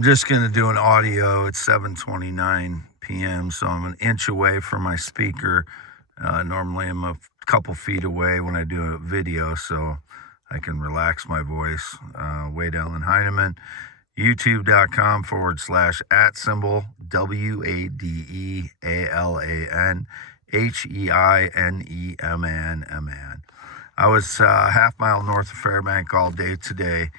I'm just going to do an audio. It's 7:29 p.m., so I'm an inch away from my speaker. Normally I'm a couple feet away when I do a video, so I can relax my voice. Wade Allen Heineman, youtube.com/@ WADEALANHEINEMAN. I was half mile north of Fairbank all day today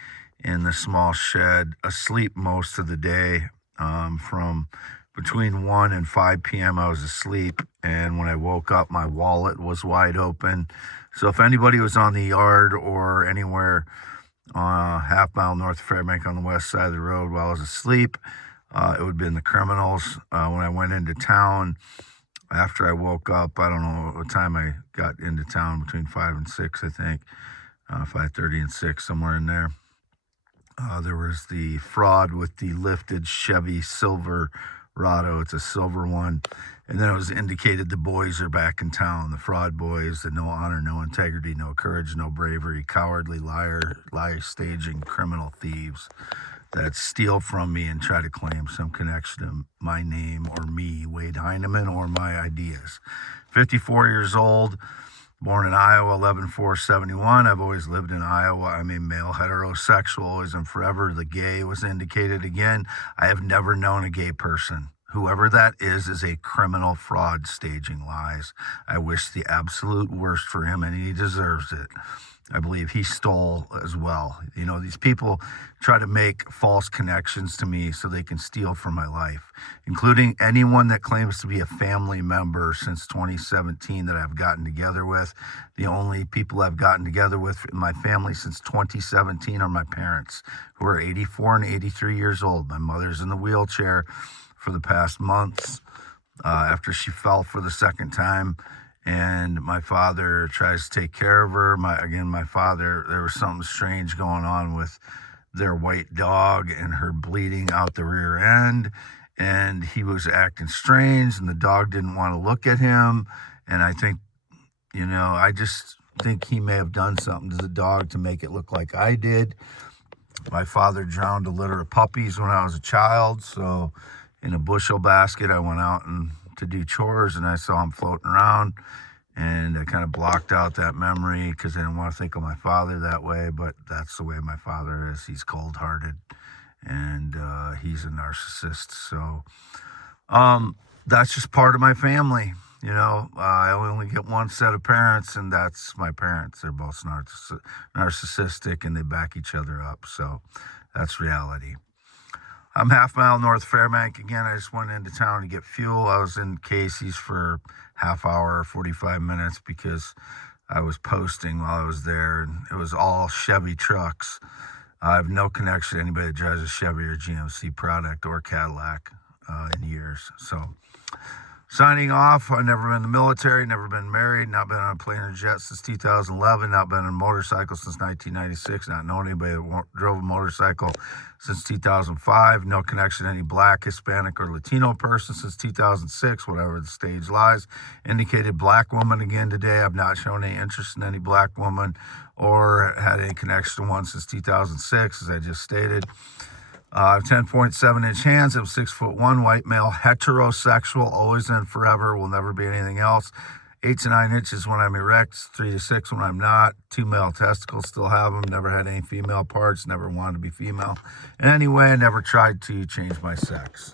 in the small shed, asleep most of the day. From between 1 and 5 p.m. I was asleep, and when I woke up, my wallet was wide open. So if anybody was on the yard or anywhere half mile north of Fairbank on the west side of the road while I was asleep, it would have been the criminals. When I went into town, after I woke up, I don't know what time I got into town, between 5 and 6, I think, 5:30 and 6, somewhere in there. There was the fraud with the lifted Chevy Silverado. It's a silver one. And then it was indicated the boys are back in town. The fraud boys, the no honor, no integrity, no courage, no bravery, cowardly liar staging criminal thieves that steal from me and try to claim some connection to my name or me, Wade Heineman, or my ideas. 54 years old. Born in Iowa, 11/4/71. I've always lived in Iowa. I'm a male heterosexual, always and forever. The gay was indicated again. I have never known a gay person. Whoever that is a criminal fraud staging lies. I wish the absolute worst for him, and he deserves it. I believe he stole as well. You know, these people try to make false connections to me so they can steal from my life, including anyone that claims to be a family member since 2017 that I've gotten together with. The only people I've gotten together with in my family since 2017 are my parents, who are 84 and 83 years old. My mother's in the wheelchair for the past months after she fell for the second time. And my father tries to take care of her. My father, there was something strange going on with their white dog and her bleeding out the rear end. And he was acting strange, and the dog didn't want to look at him. And I think, I just think he may have done something to the dog to make it look like I did. My father drowned a litter of puppies when I was a child. So in a bushel basket, I went out to do chores, and I saw him floating around, and I kind of blocked out that memory because I didn't want to think of my father that way. But that's the way my father is. He's cold-hearted, and he's a narcissist. So that's just part of my family. I only get one set of parents, and that's my parents. They're both narcissistic, and they back each other up. So that's reality. I'm half mile north of Fairbank. Again, I just went into town to get fuel. I was in Casey's for half hour, 45 minutes, because I was posting while I was there, and it was all Chevy trucks. I have no connection to anybody that drives a Chevy or GMC product or Cadillac in years. So signing off. I've never been in the military, never been married, not been on a plane or jet since 2011, not been on a motorcycle since 1996, not known anybody that drove a motorcycle since 2005, no connection to any black, Hispanic, or Latino person since 2006, whatever the stage lies. Indicated black woman again today. I've not shown any interest in any black woman or had any connection to one since 2006, as I just stated. I have 10.7-inch hands. I'm 6'1", white male, heterosexual, always and forever, will never be anything else. 8 to 9 inches when I'm erect, 3 to 6 when I'm not. 2 male testicles, still have them. Never had any female parts, never wanted to be female. And anyway, I never tried to change my sex.